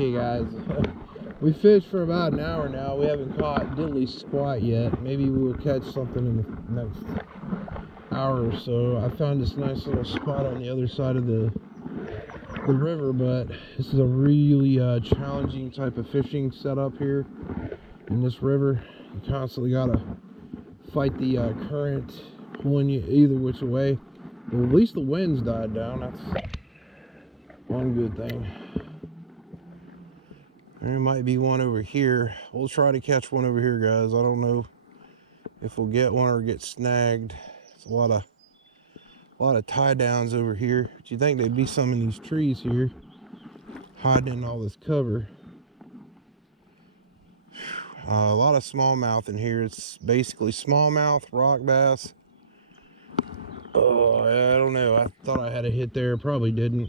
Okay guys, we fished for about an hour now. We haven't caught diddly squat yet. Maybe we'll catch something in the next hour or so. I found this nice little spot on the other side of the river, but this is a really challenging type of fishing setup here in this river. You constantly gotta fight the current pulling you either which way. Well, at least the wind's died down. That's one good thing. There might be one over here. We'll try to catch one over here, guys. I don't know if we'll get one or get snagged. It's a lot of tie downs over here. But you think there'd be some in these trees here, hiding in all this cover. A lot of smallmouth in here. It's basically smallmouth, rock bass. Oh, I don't know. I thought I had a hit there. Probably didn't.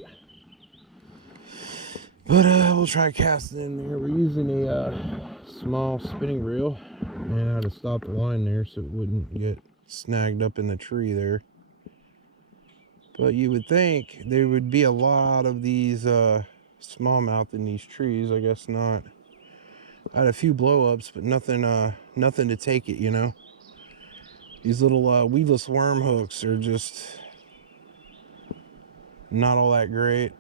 But we'll try to cast it in there. We're using a small spinning reel. And I had to stop the line there so it wouldn't get snagged up in the tree there. But you would think there would be a lot of these smallmouth in these trees. I guess not. I had a few blow-ups, but nothing to take it, you know. These little weedless worm hooks are just not all that great.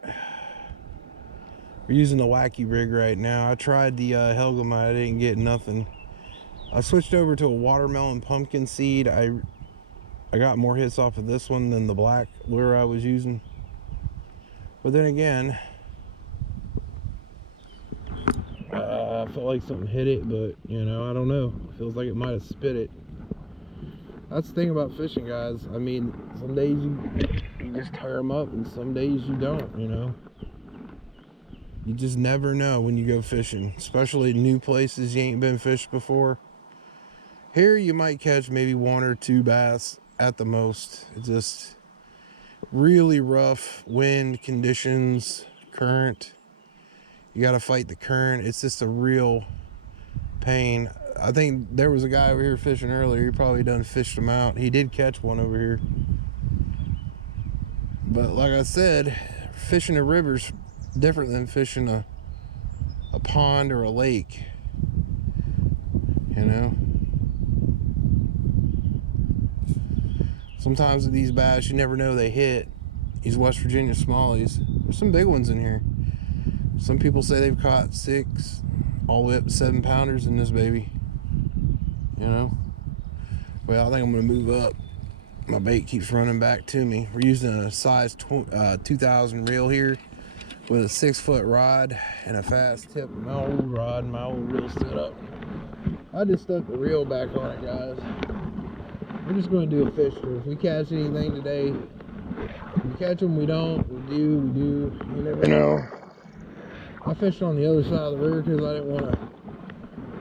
We're using the whacky rig right now. I tried the Helgamite. I didn't get nothing. I switched over to a watermelon pumpkin seed. I got more hits off of this one than the black lure I was using. But then again, I felt like something hit it, but you know, I don't know. It feels like it might have spit it. That's the thing about fishing, guys. I mean, some days you just tear them up, and some days you don't, you know. You just never know when you go fishing, especially new places you ain't been fished before. Here you might catch maybe 1 or 2 bass at the most. It's just really rough wind conditions, current. You got to fight the current. It's just a real pain. I think there was a guy over here fishing earlier. He probably done fished them out. He did catch one over here. But like I said, fishing a river's different than fishing a pond or a lake, you know. Sometimes with these bass you never know they hit. These West Virginia smallies, there's some big ones in here. Some people say they've caught 6 all the way up to 7 pounders in this baby, you know. Well, I think I'm gonna move up. My bait keeps running back to me. We're using a size 2000 reel here with a 6-foot rod and a fast tip. My old rod, my old reel setup. I just stuck the reel back on it, guys. We're just going to do a fish tour. If we catch anything today, we catch them, we don't. We do. You never know. I fished on the other side of the river because I didn't want to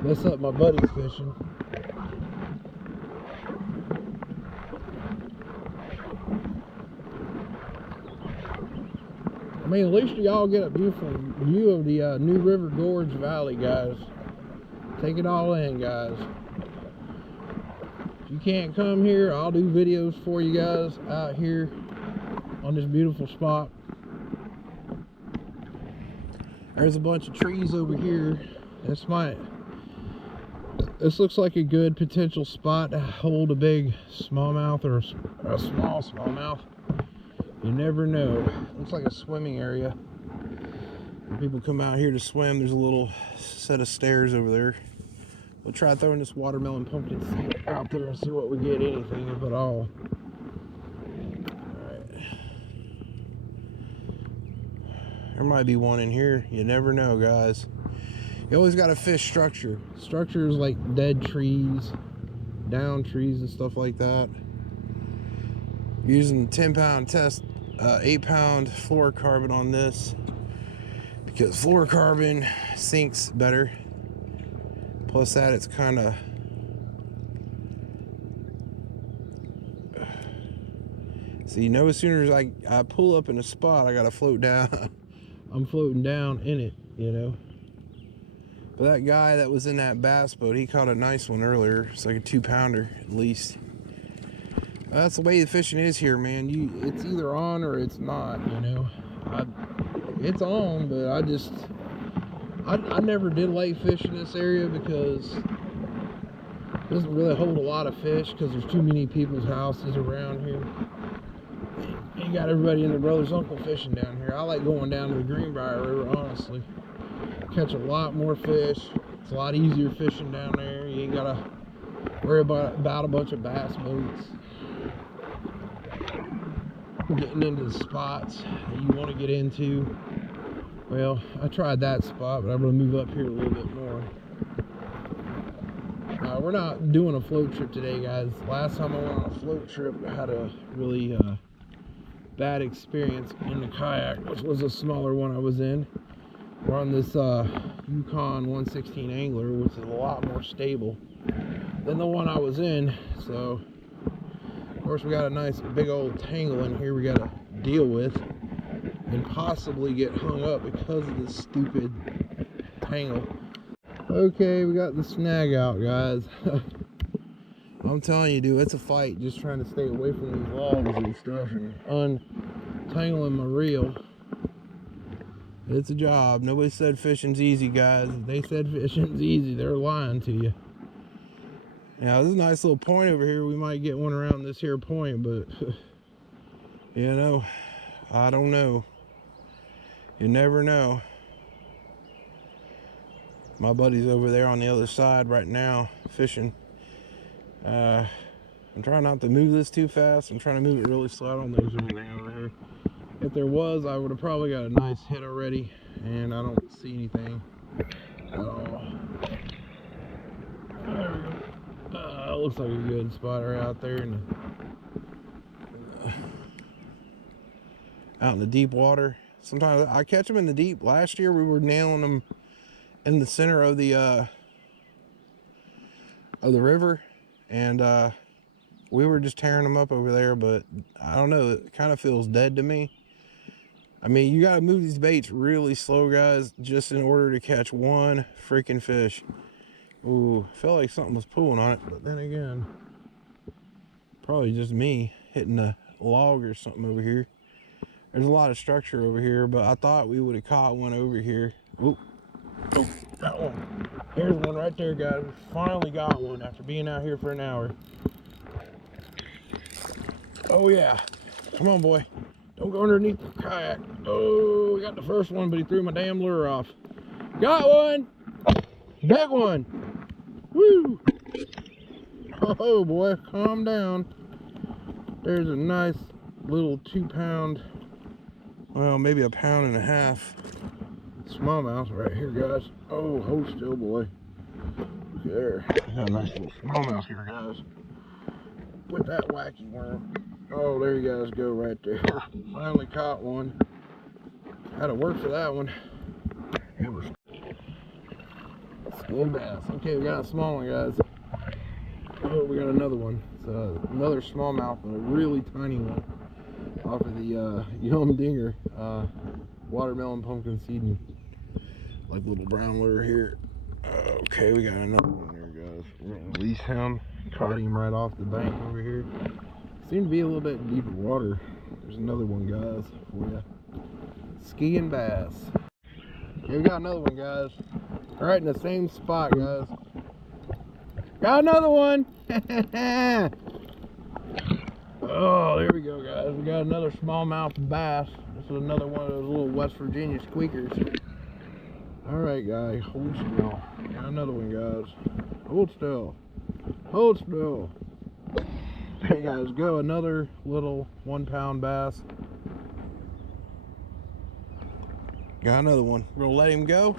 mess up my buddies fishing. I mean, at least y'all get a beautiful view of the New River Gorge Valley, guys. Take it all in, guys. If you can't come here, I'll do videos for you guys out here on this beautiful spot. There's a bunch of trees over here. This looks like a good potential spot to hold a big smallmouth or a small smallmouth. You never know. Looks like a swimming area. When people come out here to swim, there's a little set of stairs over there. We'll try throwing this watermelon pumpkin seed out there and see what we get, anything, if at all. Alright. There might be one in here. You never know, guys. You always got to fish structure. Structure is like dead trees, down trees and stuff like that. Using 10-pound test, 8-pound fluorocarbon on this because fluorocarbon sinks better. Plus that, it's kind of see, no sooner as I pull up in a spot, I gotta float down. I'm floating down in it, you know. But that guy that was in that bass boat, he caught a nice one earlier. It's like a 2-pounder at least. That's the way the fishing is here, man. It's either on or it's not, you know. It's on, but I never did lake fish in this area because it doesn't really hold a lot of fish because there's too many people's houses around here. You got everybody and their brother's uncle fishing down here. I like going down to the Greenbrier River, honestly. Catch a lot more fish. It's a lot easier fishing down there. You ain't gotta worry about a bunch of bass boats. Getting into the spots that you want to get into. Well, I tried that spot, but I'm going to move up here a little bit more. We're not doing a float trip today, guys. Last time I went on a float trip, I had a really bad experience in the kayak, which was a smaller one I was in. We're on this Yukon 116 angler, which is a lot more stable than the one I was in. So, of course, we got a nice big old tangle in here we got to deal with and possibly get hung up because of this stupid tangle. Okay, we got the snag out, guys. I'm telling you, dude, it's a fight just trying to stay away from these logs and stuff and untangling my reel. It's a job. Nobody said fishing's easy, guys. If they said fishing's easy, they're lying to you. Now, this is a nice little point over here. We might get one around this here point, but, you know, I don't know. You never know. My buddy's over there on the other side right now fishing. I'm trying not to move this too fast. I'm trying to move it really slow. I don't know if there's anything over here. If there was, I would have probably got a nice hit already, and I don't see anything at all. There we go. Looks like a good spot right out there out in the deep water. Sometimes I catch them in the deep. Last year we were nailing them in the center of the river, and we were just tearing them up over there. But I don't know, it kind of feels dead to me. I mean, you got to move these baits really slow, guys, just in order to catch one freaking fish. Ooh, I felt like something was pulling on it, but then again, probably just me hitting a log or something over here. There's a lot of structure over here, but I thought we would have caught one over here. Ooh. Oh, got one. Here's one right there, guys. We finally got one after being out here for an hour. Oh, yeah. Come on, boy. Don't go underneath the kayak. Oh, we got the first one, but he threw my damn lure off. Got one! Big one! Woo! Oh, boy, calm down. There's a nice little 2-pound, well, maybe 1.5 pounds smallmouth right here, guys. Oh, hold still, boy. There. Got a nice little smallmouth here, guys. With that wacky worm. Oh, there you guys go right there. Finally caught one. Had to work for that one. It was skin bass. Okay, we got a small one, guys. Oh, we got another one. It's another smallmouth, but a really tiny one. Off of the Yum Dinger watermelon pumpkin seed, like little brown lure here. Okay, we got another one there, guys. We're gonna release him. Caught him right off the bank over here. Seemed to be a little bit deeper water. There's another one, guys, for you. Skiing bass. Okay, we got another one, guys. Right in the same spot, guys. Got another one. Oh, there we go, guys. We got another smallmouth bass. This is another one of those little West Virginia squeakers. All right, guys, hold still. Got another one, guys. Hold still. Hold still. There you guys go. Another little 1-pound bass. Got another one. We're gonna let him go.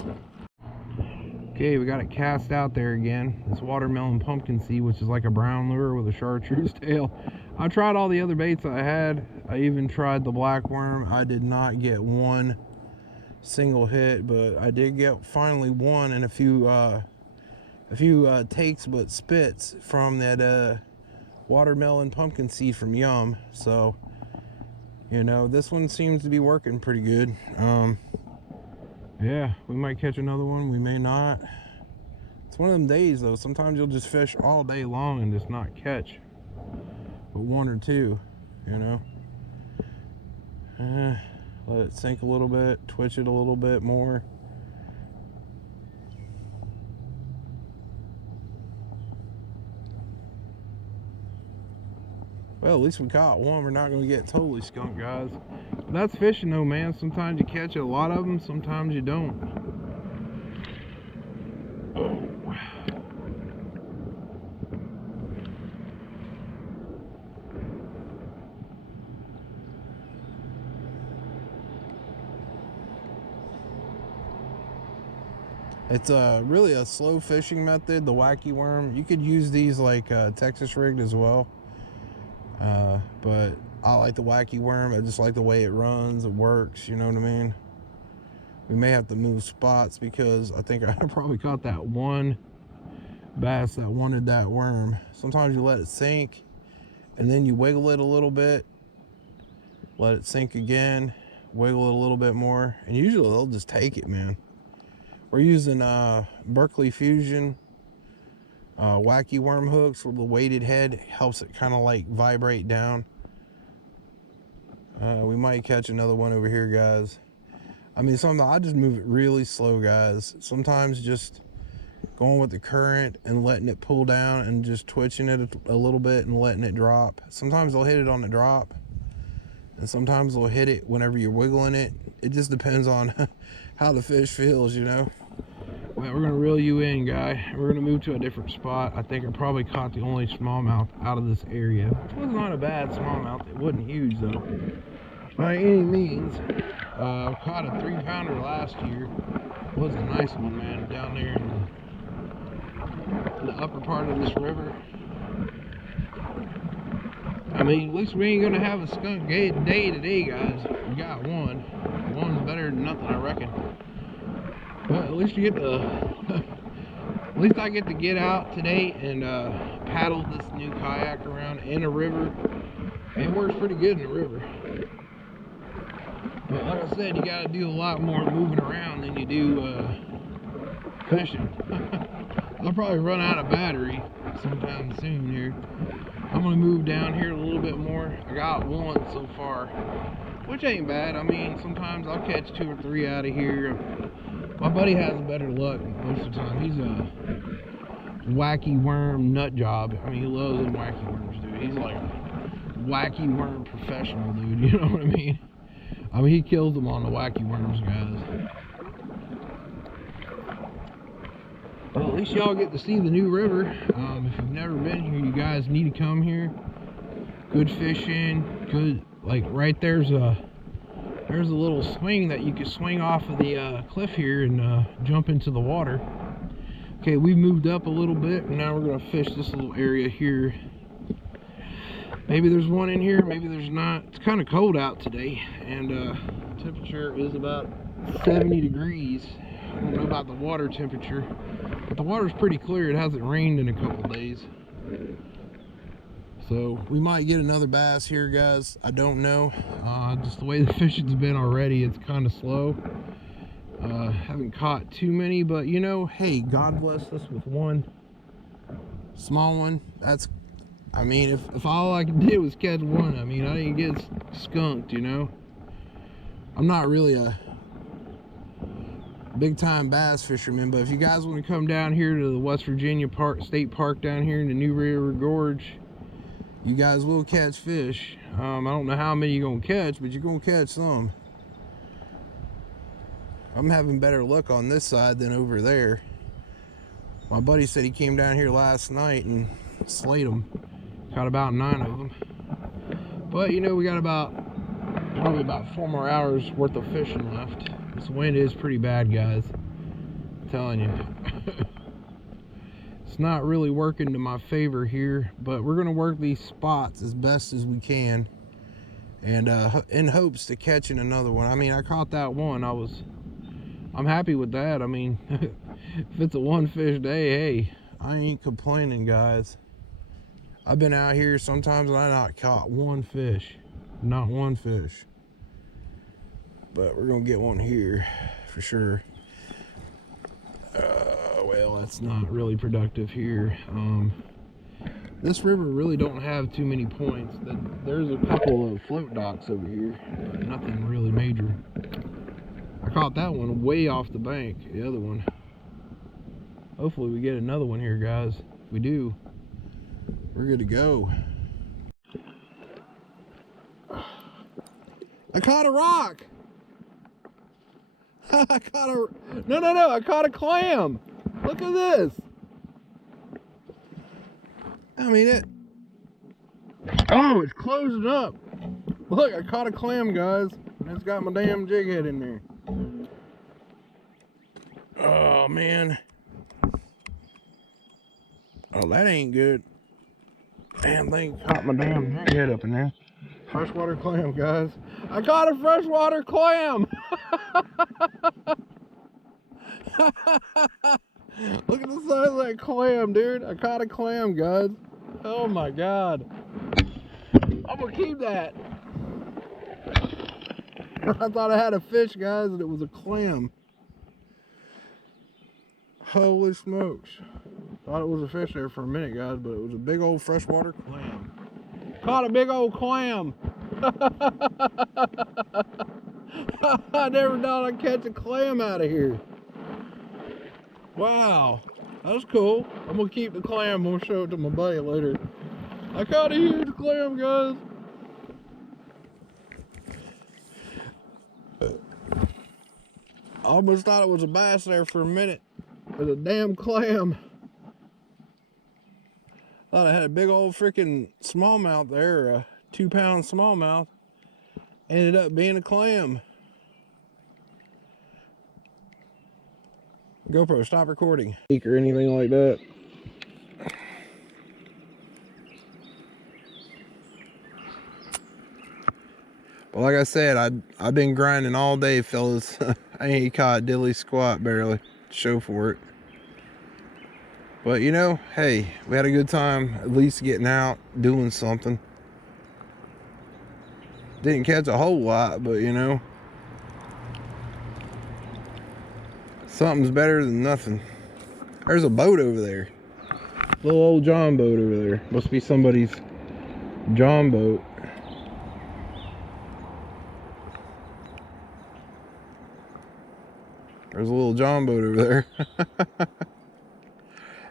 Okay, we got it cast out there again. This watermelon pumpkin seed, which is like a brown lure with a chartreuse tail. I tried all the other baits I had. I even tried the black worm. I did not get one single hit, but I did get finally one and a few takes, but spits from that watermelon pumpkin seed from Yum. So, you know, this one seems to be working pretty good. Yeah, we might catch another one, we may not. It's one of them days though, sometimes you'll just fish all day long and just not catch but one or two, you know. Let it sink a little bit, twitch it a little bit more. Well, at least we caught one. We're not going to get totally skunked, guys. But that's fishing though, man. Sometimes you catch a lot of them, sometimes you don't. It's really a slow fishing method, the whacky worm. You could use these like Texas rigged as well. But I like the whacky worm. I just like the way it runs, it works, you know what I mean? We may have to move spots because I think I probably caught that one bass that wanted that worm. Sometimes you let it sink and then you wiggle it a little bit, let it sink again, wiggle it a little bit more, and usually they'll just take it, man. We're using Berkeley Fusion whacky worm hooks with the weighted head. Helps it kind of like vibrate down. We might catch another one over here, guys. I mean, sometimes I just move it really slow, guys. Sometimes just going with the current and letting it pull down and just twitching it a little bit and letting it drop. Sometimes they'll hit it on the drop, and sometimes they'll hit it whenever you're wiggling it. It just depends on how the fish feels, you know. Well, we're gonna reel you in, guy. We're gonna move to a different spot. I think I probably caught the only smallmouth out of this area, which was not a bad smallmouth. It wasn't huge though, by any means. Caught a 3-pounder last year. It was a nice one, man, down there in the upper part of this river. I mean, at least we ain't gonna have a skunk day today, guys. We got one. One's better than nothing, I reckon. But at least you get to, at least I get to get out today and paddle this new kayak around in a river. It works pretty good in the river. But like I said, you gotta do a lot more moving around than you do fishing. I'll probably run out of battery sometime soon here. I'm gonna move down here a little bit more. I got one so far, which ain't bad. I mean, sometimes I'll catch 2 or 3 out of here. My buddy has better luck most of the time. He's a whacky worm nut job. I mean, he loves them whacky worms, dude. He's like a whacky worm professional, dude. You know what I mean? I mean, he kills them on the whacky worms, guys. Well, at least y'all get to see the new river. If you've never been here, you guys need to come here. Good fishing, good, like right there's a little swing that you can swing off of the cliff here and jump into the water. Okay, we moved up a little bit and now we're gonna fish this little area here. Maybe there's one in here, maybe there's not. It's kind of cold out today, and temperature is about 70 degrees. I don't know about the water temperature, but the water's pretty clear. It hasn't rained in a couple days. So we might get another bass here, guys. I don't know. Just the way the fishing's been already, it's kind of slow. Haven't caught too many, but you know, hey, God bless us with one small one. That's, I mean, if all I did was catch one, I mean, I didn't get skunked, you know. I'm not really a big time bass fisherman, but if you guys want to come down here to the West Virginia State Park down here in the New River Gorge, you guys will catch fish. I don't know how many you're gonna catch, but you're gonna catch some. I'm having better luck on this side than over there. My buddy said he came down here last night and slayed them. Caught about 9 of them. But you know, we got probably about 4 more hours worth of fishing left. This wind is pretty bad, guys. I'm telling you. It's not really working to my favor here, but we're gonna work these spots as best as we can, and in hopes to catching another one. I mean, I caught that one. I'm happy with that. I mean, if it's a one fish day, hey, I ain't complaining, guys. I've been out here sometimes and I not caught one fish, not one fish. But we're gonna get one here for sure. Well, that's not really productive here. This river really don't have too many points. There's a couple of float docks over here, nothing really major. I caught that one way off the bank, the other one. Hopefully we get another one here, guys. If we do, we're good to go. I caught a rock. I caught a... No. I caught a clam. Look at this. I mean it. Oh, it's closing up. Look, I caught a clam, guys. It's got my damn jig head in there. Oh, man. Oh, that ain't good. Damn thing caught my damn jig head up in there. Freshwater clam, guys. I caught a freshwater clam. Look at the size of that clam, dude. I caught a clam, guys. Oh my God. I'm gonna keep that. I thought I had a fish, guys, and it was a clam. Holy smokes. Thought it was a fish there for a minute, guys, but it was a big old freshwater clam. Caught a big old clam. I never thought I'd catch a clam out of here. Wow, that was cool. I'm gonna keep the clam. I'm gonna show it to my buddy later. I caught a huge clam, guys. I almost thought it was a bass there for a minute. It was a damn clam. Thought I had a big old freaking smallmouth there, a 2-pound smallmouth. Ended up being a clam. GoPro, stop recording. Or anything like that. Well, like I said, I've been grinding all day, fellas. I ain't caught diddly squat barely. Show for it. But you know, hey, we had a good time at least getting out, doing something. Didn't catch a whole lot, but you know, something's better than nothing. There's a boat over there. Little old John boat over there. Must be somebody's John boat. There's a little John boat over there.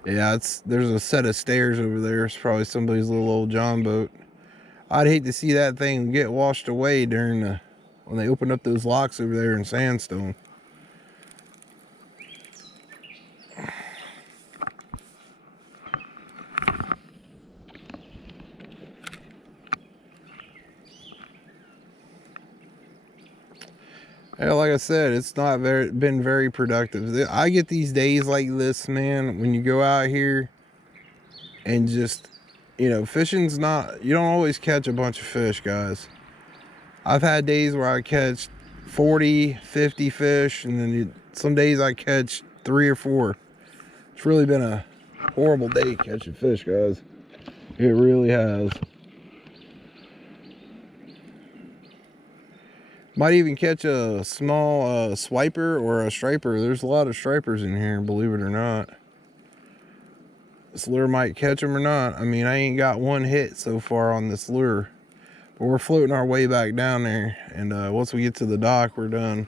Yeah, there's a set of stairs over there. It's probably somebody's little old John boat. I'd hate to see that thing get washed away during when they open up those locks over there in sandstone. Yeah, like I said, it's not been very productive. I get these days like this, man, when you go out here and just, you know, fishing's not, you don't always catch a bunch of fish, guys. I've had days where I catch 40, 50 fish, and then some days I catch 3 or 4. It's really been a horrible day catching fish, guys. It really has. Might even catch a small swiper or a striper. There's a lot of stripers in here, believe it or not. This lure might catch them or not. I mean, I ain't got one hit so far on this lure. But we're floating our way back down there. And once we get to the dock, we're done.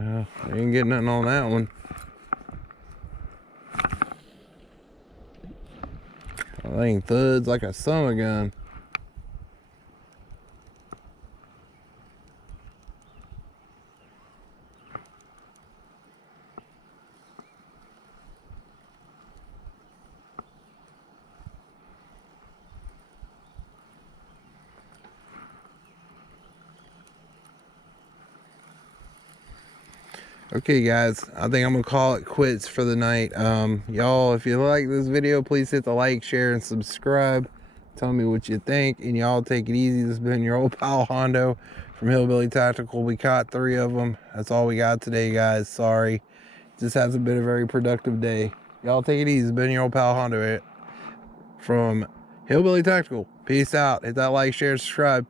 I ain't getting nothing on that one. That thing thuds like a summer gun. Okay guys, I think I'm gonna call it quits for the night. Y'all, if you like this video, please hit the like, share, and subscribe. Tell me what you think, and y'all take it easy. This has been your old pal Hondo from Hillbilly Tactical. We caught 3 of them. That's all we got today, guys. Sorry, just hasn't been a very productive day. Y'all take it easy. It's been your old pal Hondo from Hillbilly Tactical. Peace out. Hit that like, share, subscribe.